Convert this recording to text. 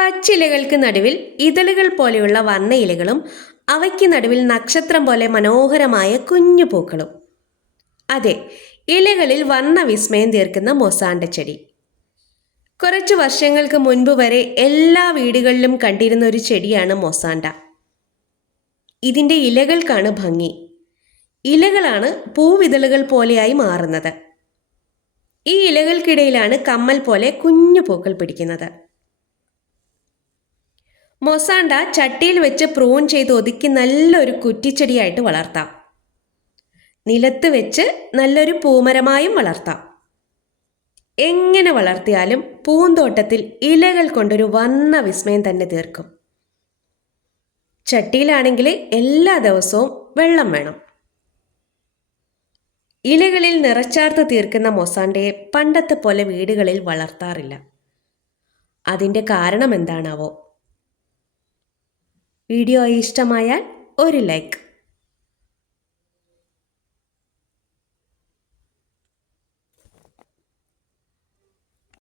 പച്ചിലകൾക്ക് നടുവിൽ ഇതളുകൾ പോലെയുള്ള വർണ ഇലകളും അവയ്ക്ക് നടുവിൽ നക്ഷത്രം പോലെ മനോഹരമായ കുഞ്ഞു പൂക്കളും. അതെ ഇലകളിൽ വർണ വിസ്മയം തീർക്കുന്ന മൊസാണ്ട ചെടി. കുറച്ച് വർഷങ്ങൾക്ക് മുൻപ് വരെ എല്ലാ വീടുകളിലും കണ്ടിരുന്ന ഒരു ചെടിയാണ് മൊസാണ്ട. ഇതിന്റെ ഇലകൾക്കാണ് ഭംഗി. ഇലകളാണ് പൂവിതളുകൾ പോലെയായി മാറുന്നത്. ഈ ഇലകൾക്കിടയിലാണ് കമ്മൽ പോലെ കുഞ്ഞു പൂക്കൾ പിടിക്കുന്നത്. മൊസാണ്ട ചട്ടിയിൽ വെച്ച് പ്രൂൺ ചെയ്ത് ഒതുക്കി നല്ലൊരു കുറ്റിച്ചെടിയായിട്ട് വളർത്താം. നിലത്ത് വെച്ച് നല്ലൊരു പൂമരമായും വളർത്താം. എങ്ങനെ വളർത്തിയാലും പൂന്തോട്ടത്തിൽ ഇലകൾ കൊണ്ടൊരു വന്ന വിസ്മയം തന്നെ തീർക്കും. ചട്ടിയിലാണെങ്കിൽ എല്ലാ ദിവസവും വെള്ളം വേണം. ഇലകളിൽ നിറച്ചാർത്ത് തീർക്കുന്ന മൊസാണ്ടയെ പണ്ടത്തെ പോലെ വീടുകളിൽ വളർത്താറില്ല. അതിന്റെ കാരണം എന്താണാവോ? വീഡിയോ ഇഷ്ടമായാൽ ഒരു ലൈക്ക്.